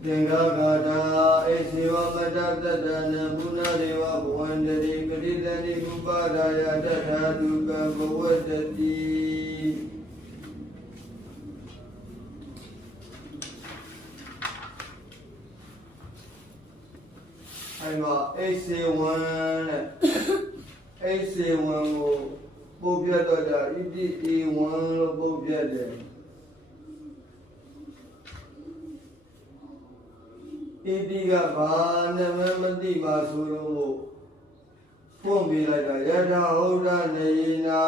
Dengagada Esiva Madadana Punareva Bwandari Kadidani Bupadaya Tataduka Bhavatati I'm AC1 Bobiada EDE1 Bobiada Idiga Bana Mamadi Masuru Pumbi like a Yada Oda Naina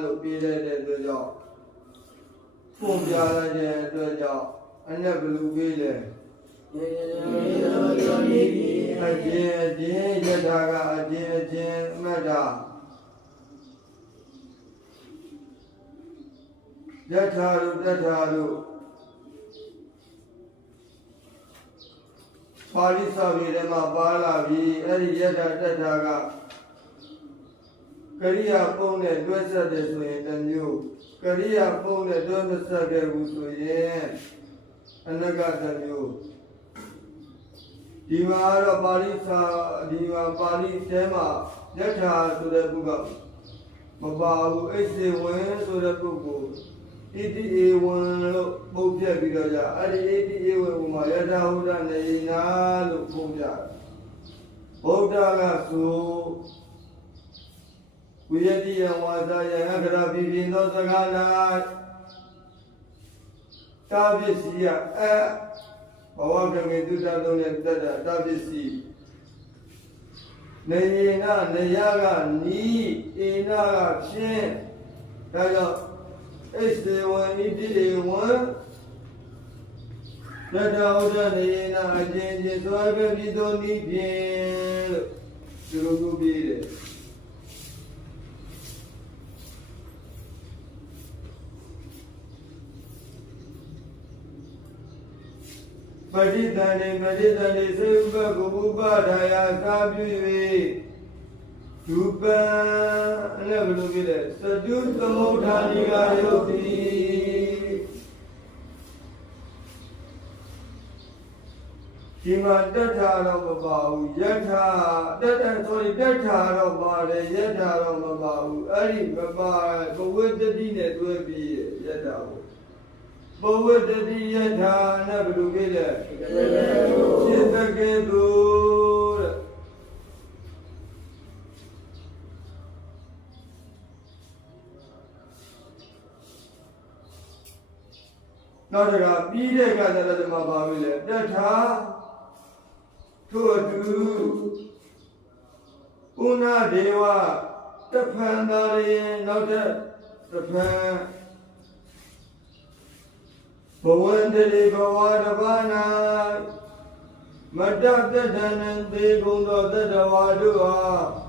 Lupida the job. Pumbia the job. I never look it. Again, Yadaga, again, Mada. Yataru. Palisa Vidama Balavi, Ariada Tataga Korea Pone, Dwesa de Swin and you. Korea Pone, Domesa de Wusuyen, and Nagata you. Dimara Palisa, Dima Pali Tema, Jata to the Buga. Mabahu, AC1 to the Bugu. EDA1 Bobia Vigaja, Adi EDA1 Mayada Huda Naina Lupumja. Bodaga Su Uyadi and Wada Yagara Bibi Nozagana Tabisia, Bawaka Meduda Donata, Tabisi Naina, Nayaga, Ni, Inaga, Shin, Daga. AC1 EDA1 Dada Oda Naina Ajenji Swaga Didoni Bien Surugu Bide Madidani Suba Gububa Daya Sabi Dupa never look at it. So do the Motani Gayoti Kima Data of Babu, Yata, Data of Bade, Yata of Babu, Ari Baba, but with the dinner will be Yata. But with the Yata never look at it. She's the Gedu. Not a beaded gather Mabaville, Data to do Una Deva, the Pandari, not the Pan. But when they go out of Anna, Madame the Danan, they go to the Dawadua.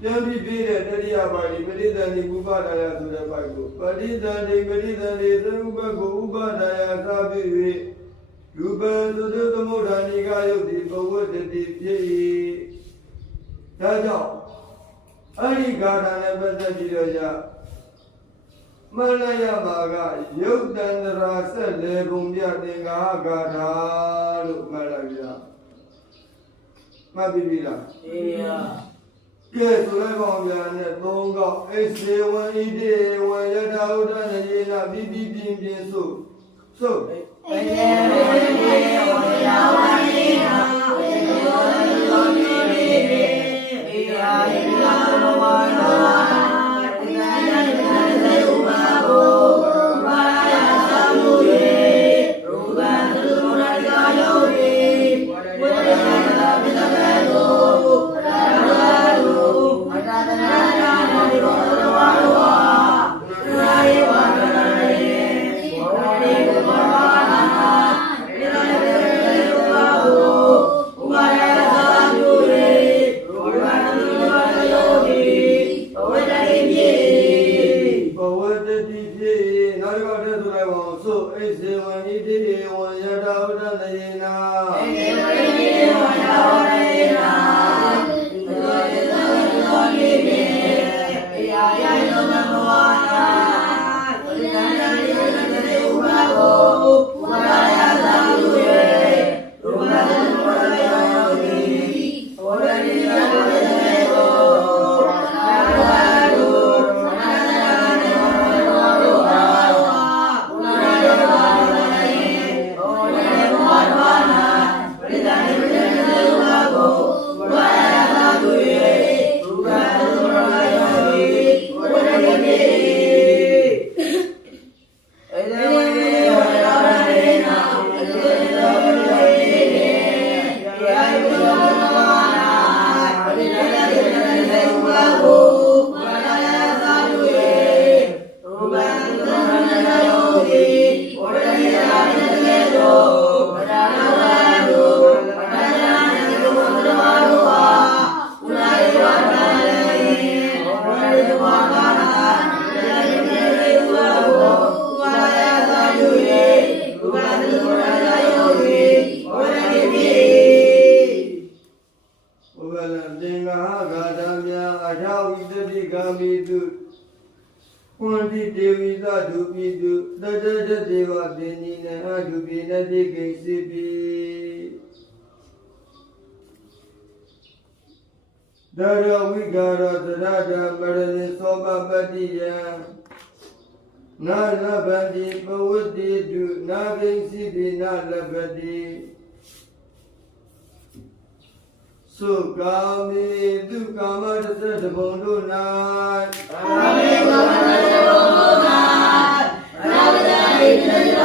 Yami Bida, Tadiabadi, Medida, Bubadaya to the Bible. Padida, Medida, Uba, Uba, Daya, Sabi, Uba, to do the Modani Gayo, the Bowood, the Tajo. Ari Gada never the Malaya Baga, Yogan the Rasa, Lebumbia, the Gada, Malaya. Mabibila. Yes, Lebanon, Bongo, AC1 EDA1 Yada Nayena, BB so. Quanti devita dubidu, Dada deva denina adubina de gesibi. Dada vigara dada marani soba badiya. Na labadi pawadi du, na gesibi na labadi. Sukami dukama dasa bondo na. Sukami dukama dasa bondo na. Navadani dasa bondo na.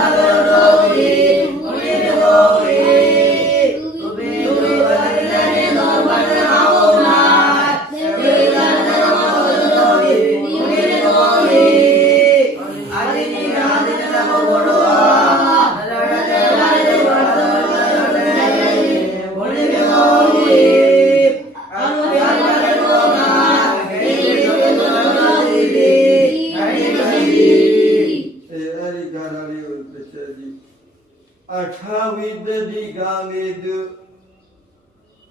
Athavitadi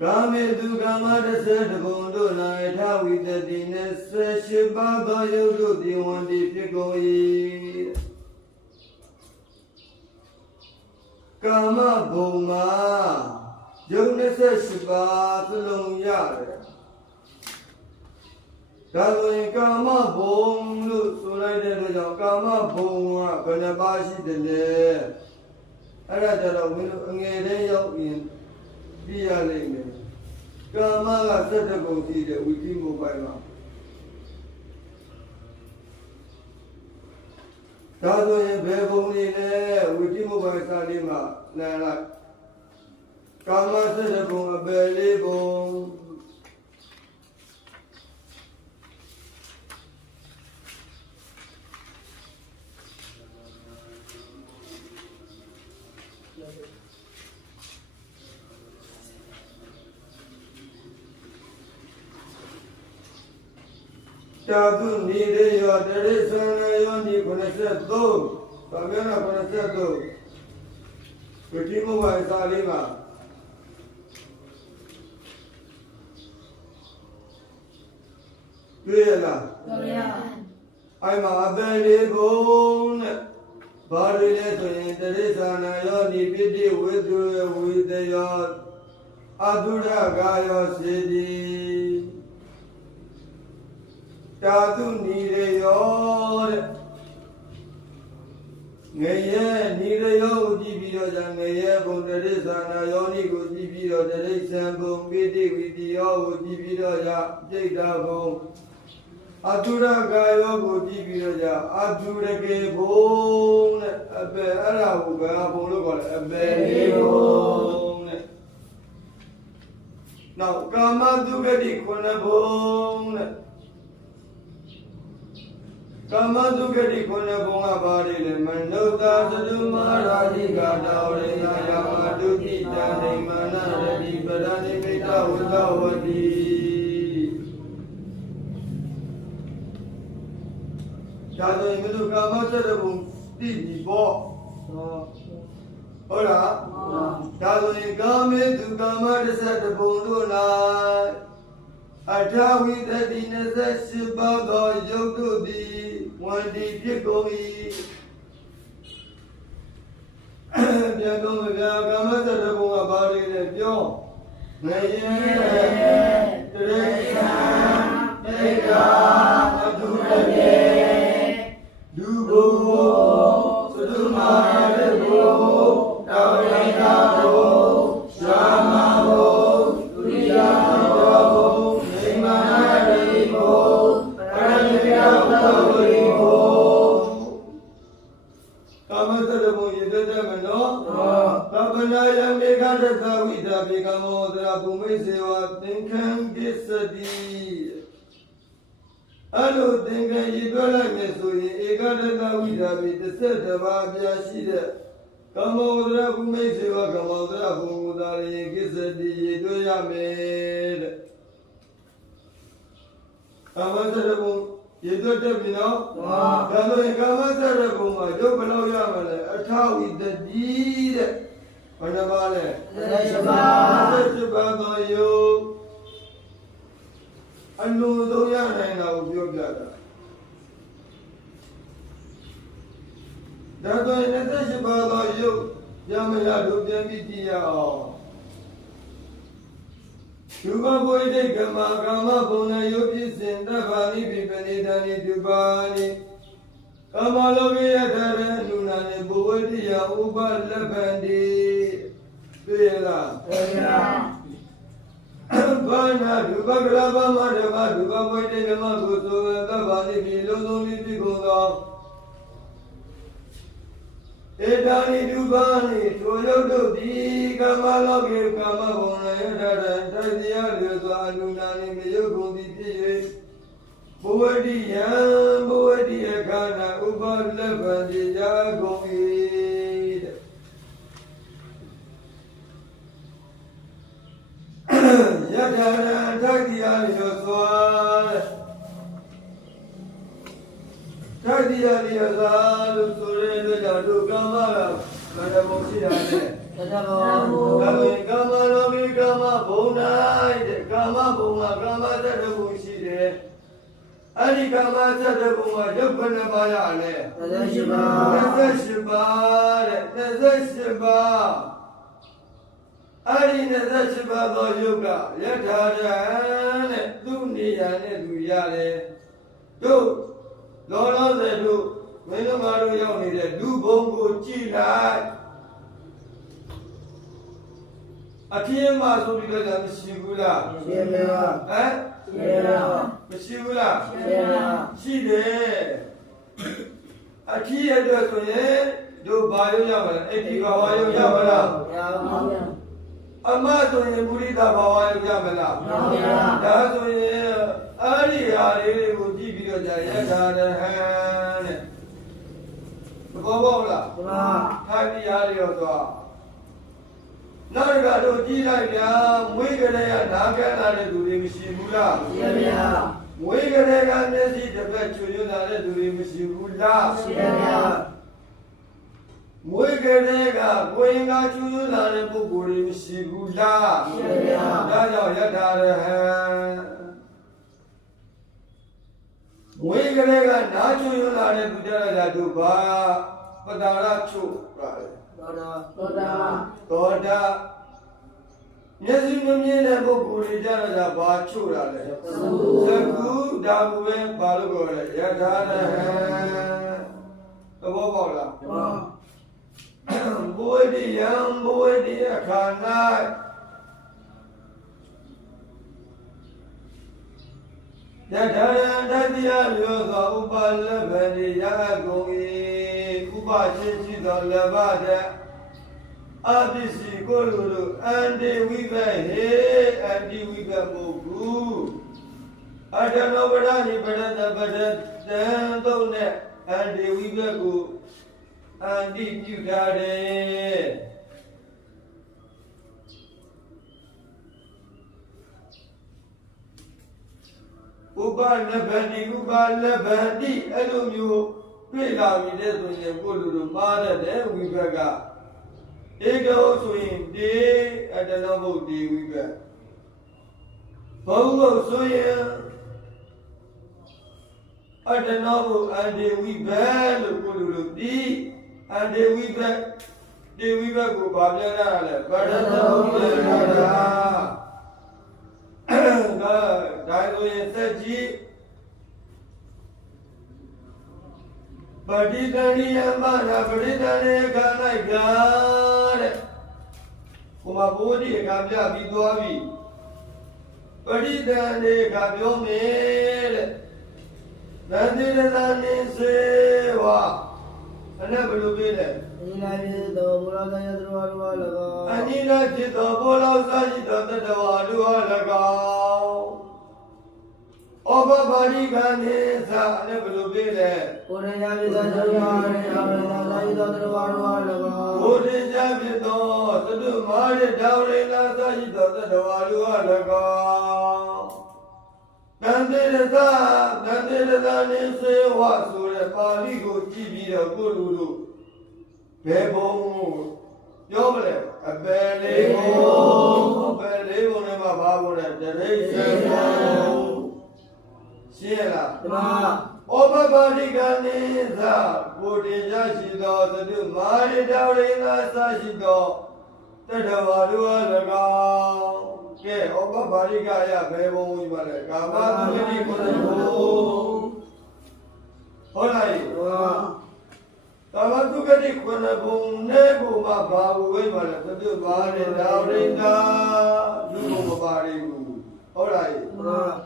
gamedu gamadasa dhabondo na athavitadi nasa shibaba yodo diwandi pikoyi Kama bhoma yonasa shiba tulong yare Dagoyin kama bhom lu sulay de lo kama bhoma banabashi dele အဲ့ဒါကြတော့ဝင်းတို့အငယ်တည်းရောက်ရင်ပြရလိမ့်မယ်ကာမက7ပုံရှိတယ်ဝိသီမို့ပိုင်းမှာဒါဆိုရင်ဘယ်ပုံနေလဲဝိသီမို့ပိုင်းစာလေးမှာနားလိုက်ကာမ7ပုံအပယ်လေးပုံတာသူနေရရောတရိစ္ဆာန်ရောနေ93ဗာမျက်နှာ93ဝိတိမဝိုင်စာလေးမှာတွေ့ရလားတွေ့ရအဲ့မှာအပယ်လေးဘုံနဲ့ဘာတွေလဲဆိုရင်တရိစ္ဆာန်ရောနေပိတိဝိတုဝိတယောအတုရကာယောစေတိတာသူနီရယောတဲ့ငရဲနီရယောကိုကြည့်ပြီးတော့ငရဲဘုံတရိစ္ဆာနာယောနိကိုကြည့်ပြီးတော့တရိစ္ဆာန်ဘုံပိတိဝိတိယောကိုကြည့်ပြီးတော့စိတ်တာဘုံအတုရကာယောကိုကြည့်ပြီးတော့အတုရကေဘုံနဲ့အပေအဲ့ဒါကိုဘာဘုံလို့ခေါ်လဲအပေလေးဘုံနဲ့နောက်ကာမတုဂတိခုနဘုံနဲ့ကာမတုဂတိခုနဘုံကပါလေမနုဿာသတုမာရာဓိကာတာဝရိယယာမဒုတိတံနေမနရတိပဒနိမိတဝဇဝတိဒါဆိုရင်မင်းတို့ကာမ7ဘုံသိပြီပေါ့ဟုတ်လားဒါဆိုရင်ကာမေသူကာမ17ဘုံတို့၌အထာဝိတတိ28ပါးသောယုတ်တို့သည်ဝန္တိဖြစ်ကုန်၏ပြန်တော့မပြကာမ7ဘုံကဘာတွေလဲပြောငရဲတရိစ္ဆာန်တိတ်တာအတုရကေဒုဘုသတုမာရဘုတောဝိတာဘုရှာမဘုဒုရိယဘုနေမနာရိဘုပရဏိယဘုဝိဘုကာမတရဘုယတတမနောသဗ္ဗနာယမေကတသဝိတာဘေကမောသရဘုမိစေဝသင်္ခံပစ္စတိအဲ့လိုသင်္ကန်းရည်သွဲလိုက်မယ်ဆိုရင်ဧကတသဝိတာဘေ32ပါးအပြားရှိတဲ့ကမောဒရဘုမိစေဝကမောဒရဘုမူတာရေကိစ္စတိရည်သွဲရမယ်တဲ့ကာမစရဘုံရည်သွဲတတ်ပြီနော်ဒါဆိုရင်ကာမစရဘုံမှာရုပ်ဘယ်လောက်ရမလဲအထဝိတတိတဲ့ဘယ်နှပါလဲ18ပါးသောယုတ်အလိုဆုံးရနိုင်တာကိုပြောပြတာ ဒါဆိုရင်28ပါးသောယုတ်ရမရတို့ပြန်ပြီးကြည့်ရအောင်ဒုက္ခဘုဒ္ဓကမ္မကာမဘုံနဲ့ယုတ်ပြည့်စင်တဗ္ဗာနိပိပဏိတံနိဒုပါနိကာမလောကိယထရဏုနာနိဘဝတ္တိယဥပလဗ္ဗန္တိပြေလားပြေပါဘာနာဒုက္ခကလပမဓမ္မဒုက္ခဘုဒ္ဓကမ္မကုသိုလ်တဗ္ဗာနိပိလုံးစုံနိပိကုန်သောဧတာနိဒုပါနိထိုယုတ်တို့သည်ကာမလောကေကာမဘုံနဲ့ယထရံတိုက်တရားလျောစွာအနုနာနိမယုတ်ကုန်သည်ဖြစ်၍ဘဝတ္တိယံဘဝတ္တိယခန္ဓာဥပလဗ္ဗံတိယာကုန်၏ယထရံတိုက်တရားလျောစွာတိုက်တရားလျောစွာလို့ဆိုတဲ့အတွက်ကြောင့်ဒုက္ခမကမတဘုံရှိတာနဲ့ကာမလောကိကာမဘုံ၌တဲ့ကာမဘုံမှာကာမတတ္တဘုံရှိတယ်အဲ့ဒီကာမတတ္တဘုံမှာရုပ်ဘယ်နှပါးရလဲ28ပါး28ပါးတဲ့28ပါးအဲ့ဒီ28ပါးသောယုတ်ကယထာရံတဲ့သူ့နေရာနဲ့သူရတယ်တို့လောလောဆယ်တို့မင်းတို့ငါတို့ရောက်နေတဲ့လူဘုံကိုကြည့်လိုက်အပြင်းမှဆိုပြီးတော့မရှိဘူးလားရှိပါဟမ်ရှိပါမရှိဘူးလားရှိပါရှိတယ်အပြင်းရတော့ဆိုရင်တို့ဘာရောက်ရမလဲအဋ္ဌိဘာဝရောက်ရမလားမရပါဘူးအမဆိုရင်ပုရိသဘာဝရောက်ရမလားမရပါဘူးဒါဆိုရင်အဲ့ဒီဟာလေးကိုကြည့်ပြီးတော့ကြာရထာရဟံတဲ့ဘောဘောလားမှန်ပါထိုင်တရားတွေရောသွားနောက်တစ်ခါတို့ကြည့်လိုက်ဗျာမွေးကလေးကနားကန်းလာတဲ့သူတွေမရှိဘူးလားရှိပါဗျာမွေးကလေးကမျက်စိတစ်ဖက်ချွတ်ညွတ်လာတဲ့သူတွေမရှိဘူးလားရှိပါဗျာမွေးကလေးကကိုယ်ငါချွတ်ညွတ်လာတဲ့ပုဂ္ဂိုလ်တွေမရှိဘူးလားရှိပါဗျာဒါကြောင့်ယထာရဟံမွေးကလေးကနားချွတ်ညွတ်လာတဲ့သူကြတဲ့သူဘာပတာရချုပ်ပါလေသောတာမျက်စိမမြင်တဲ့ပုဂ္ဂိုလ်တွေကြတော့ဘာချို့တာလဲသကုဒါဘူးပဲဘာလို့ပြောလဲယထာရဟံသဘောပေါက်လားဘဝတိယံဘဝတိအခါ၌ယထာရံတတရားလျောသောဥပလဗ္ဗန္တိယကုန်၏ဥပချင်းရှိသောလဘတဲ့အပစ္စည်းကိုလိုလိုအန္တိဝိဘဟေအန္တိဝိဘမုကုအတ္တနောပဒနိပဒတပဒတံသုံးနဲ့အန္တိဝိဘကိုအန္တိပြုထားတယ်ဥပလဗ္ဗန္တိဥပလဗ္ဗန္တိအဲ့လိုမျိုးတွေ့လာပြီတဲ့ဆိုရင်ကိုလိုလိုမှားတဲ့ဝိဘကဧကဟုဆိုရင်တေအတ္တနောဘုတ်တေဝိဘဘုံဘုတ်ဆိုရင်အတ္တနောဘုတ်အန္တေဝိဘလို့ကိုလိုလိုဒီအန္တေဝိဘတေဝိဘကိုဘာပြရလဲပရတဘုတ်ပြရတာဒါဆိုရင်သက်ကြီးပဋိသန္ဓိယမနာပဋိသန္ဓေခါ၌ပြတဲ့ဘုမဘိုးဒီအခါပြပြီးသွားပြီပဋိသန္ဓေခါပြောမယ်တဲ့သန္တိရသနိစေဝအဲ့ဒါဘယ်လိုပြေးလဲအနိနာဖြစ်သောဘောလောစာယတဝါတို့ဟာ၎င်းအနိနာဖြစ်သောဘောလောစာယတတဝါတို့ဟာ၎င်းဩဘပါရိကနေသာအဲ့ဘယ်လိုပြေးလဲကိုရညာဖြစ်သောသတ္တဝါတွေအာရဏစာယတတဝါတို့ဟာ၎င်းကိုရညာဖြစ်သောသတ္တမာရဒေဝရိနာစာယတတဝါတို့ဟာ၎င်းတန်တေရသနိစေဝဆိုတဲ့ပါဠိကိုကြည့်ပြီးတော့ကိုလူတို့ဘယ်ဘုံပြောမလဲအပယ်လေးဘုံနဲ့မှာဘာဘုံလဲတရိစ္ဆေဘုံရှင်းရလား ဩပပတိကနေသာဘုဒ္ဓရရှိသောသတုမာရိတောရိနာသရှိသောတတဝါတို့အား၎င်းကဲဩပပတိကရဘယ်ဘုံဝိပါလဲကာမသုဂတိကုသဘုံဟုတ်လားကာမသုဂတိကုသဘုံနဲ့ဘုံမှာဘာဝိပါလဲသတုမာရိတောရိနာလူဘုံမပါရဘူးဟုတ်လား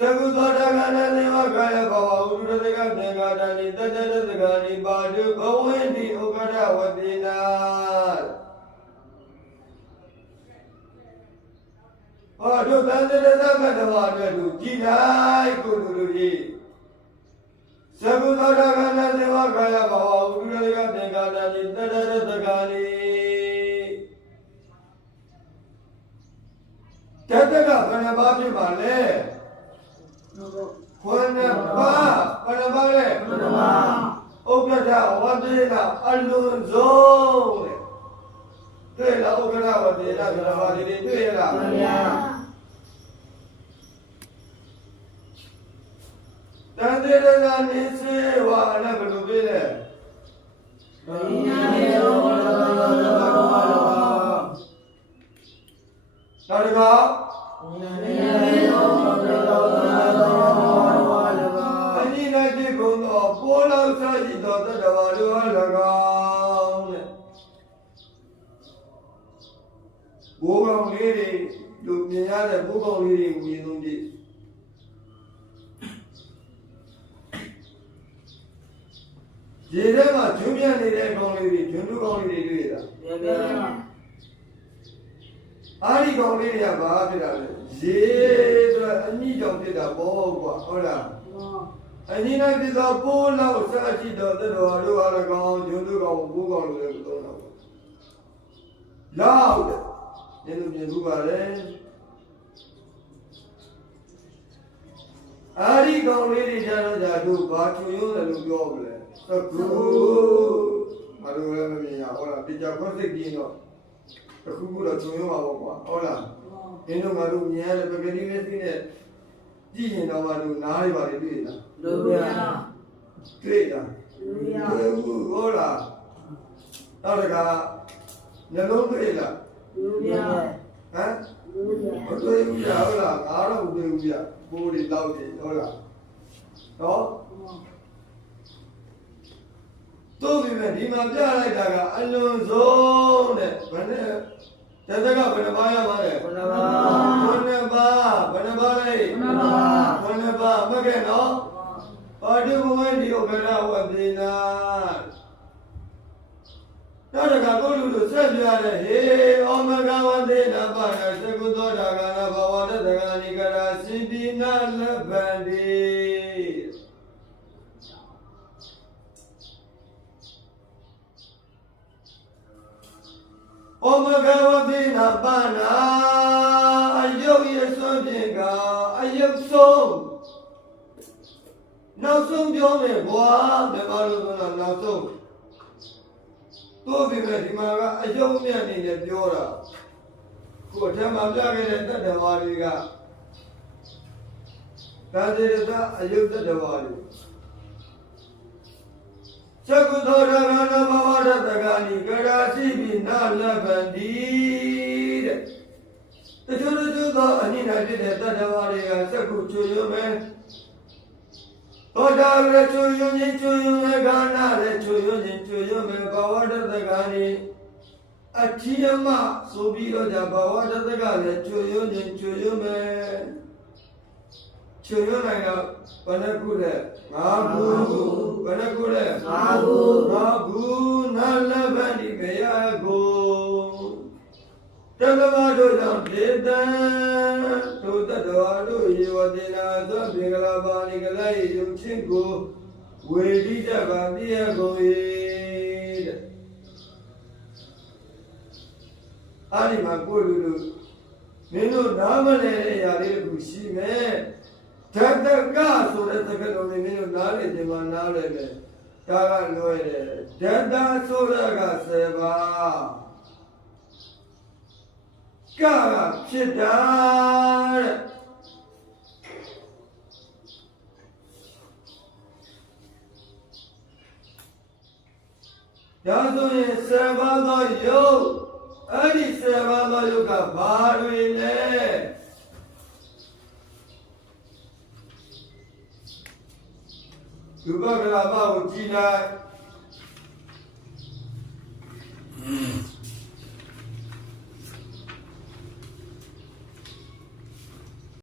သကုသောတကနာနေဝကာယဘဝဥဒရတကသင်္ဃာတဏိတတတသကဏိပါတုဘဝေတိဥက္ကရဝတိနာဟောတို့သံတရသကတဝအတွက်တို့ကြည်လိုက်ကိုလူလူကြီးသကုသောတကနာနေဝကာယဘဝဥဒရတကသင်္ဃာတဏိတတတသကဏိတတကဘယ်နှပါးဖြစ်ပါလဲခွန်းပါဘယ်နှပါးလဲခွန်းပါဥက္ကဋ္ဌဝတိနာအလုံးစုံတဲ့တွေ့လားဥက္ကဋ္ဌဝတိနာဘယ်နှပါးလေးတွေ့ရလားမှန်ပါတန်တေရနာနိစေဝါလည်းဘယ်လိုပြလဲဘုရားမေတော်ဘုရားတော်တကားအနိနာတိကုံသောပိုးလောက်စားရှိသောတတဝါတို့အား၎င်းတဲ့ဘိုးကောင်လေးတွေလူမြင်ရတဲ့ဘိုးကောင်လေးတွေကိုမြင်သုံးကြည့်ရေထဲမှာကျွမ်းပြနေတဲ့ကောင်လေးတွေကျွန်းတူကောင်လေးတွေတွေ့ရတာအာဒီကောင်လေးတွေကဘာဖြစ်တာလဲရေဆိုတာအညိကြောင့်ဖြစ်တာပေါ့ကွာဟုတ်လားအညိနိုင်ဖြစ်သောပိုးလောက်စားရှိသောတတော်တို့အား၎င်းကျွန်းသူကောင်ဘိုးကောင်လိုလည်းမသုံးတော့ဘူးလောက်တယ်မြင်ဘူးပါလေအာဒီကောင်လေးတွေကြတော့じゃတို့ဘာချွေရုံးတယ်လို့ပြောမလဲသကူမလိုလည်းမမြင်ရဟုတ်လားတရားခွင့်စိတ်ကြီးတော့အခုကတော့ချုံရောပါပေါ့ကွာဟုတ်လားမင်းတို့ငါတို့မြင်ရတဲ့ပကတိမျက်စိနဲ့ကြည့်ရင်တော့ငါတို့နားရပါလေတွေ့လားတွေ့ပါတွေ့လားတွေ့ဘူးဟုတ်လားတော့တကားနှလုံးတွေ့လားတွေ့ပါဟမ်မတွေ့ဘူးရဟုတ်လားငါတော့မတွေ့ဘူးရပိုးတွေတောက်တယ်ဟုတ်လားနော်တို့ပြီမဲ့ဒီမှာပြလိုက်တာကအလွန်ဆုံးတဲ့ဘယ်နဲ့တသက်ကဘယ်နှပါးရပါလဲဘယ်နှပါးဘယ်နှပါးဘယ်နှပါးလဲဘယ်နှပါးဘယ်နှပါးမကဲနော်ပါတိဘဝဒီဥက္ကရဝတိနာတော့တကကိုလူတို့ဆက်ပြတဲ့ဟေဩမကဝတိနာပါဏသကုသောတာကနာဘဝတတကဏိကရာစိပိနာလဗန္တိဩမကဝတိနာပါဏအယုတ်ရစွန့်ဖြင့်ကအယုတ်ဆုံးနောက်ဆုံးပြောမယ်ဘွာမြန်မာလိုဆိုတာနောက်ဆုံးတို့ပြီမဲ့ဒီမှာကအယုတ်မြတ်နေနဲ့ပြောတာကိုအထက်မှာပြခဲ့တဲ့တတ္တဝါတွေကဒါစေရသအယုတ်တတ္တဝါတွေသကုသောတကနာဘဝတတကဏိကရာရှိပိနာလဗန္တိတဲ့တချို့သောအနိနာဖြစ်တဲ့တတ္တဝါတွေကသကုချွေရွမယ်သောတာရချွေရွခြင်းချွေရွမယ်ကာနာရချွေရွခြင်းချွေရွမယ်ဘဝတတကဏိအချိယမဆိုပြီးတော့じゃဘဝတတကလည်းချွေရွခြင်းချွေရွမယ်ချွေရွနိုင်တော့ဘယ်နှခုလဲ5ခုဘယ်နှခုလဲ5ခုနာလဗန္တိမယကိုတက္ကမတို့ကြောင့်ဒေတံတို့တတော်တို့ယေဝတိနာသောပင်္ဂလာပါဏိကလေးယုံချင်းကိုဝေဒိတဗန္တိယကို၏တဲ့အဲ့ဒီမှာကိုလူလူမင်းတို့နားမလဲတဲ့ຢာလေးတစ်ခုရှိမယ်ဓတ္တကဆိုတဲ့သက္ကလုံးလေးမင်းတို့နားလေဒီမှာနားလေမယ်ဒါကလွယ်တယ်ဓတ္တဆိုတာက7ပါးကဖြစ်တာတဲ့ ဒါဆိုရင်7ပါးသောယုတ်အဲ့ဒီ7ပါးသောယုတ်ကဘာတွေလဲရူပကလာပကိုကြည်လိုက်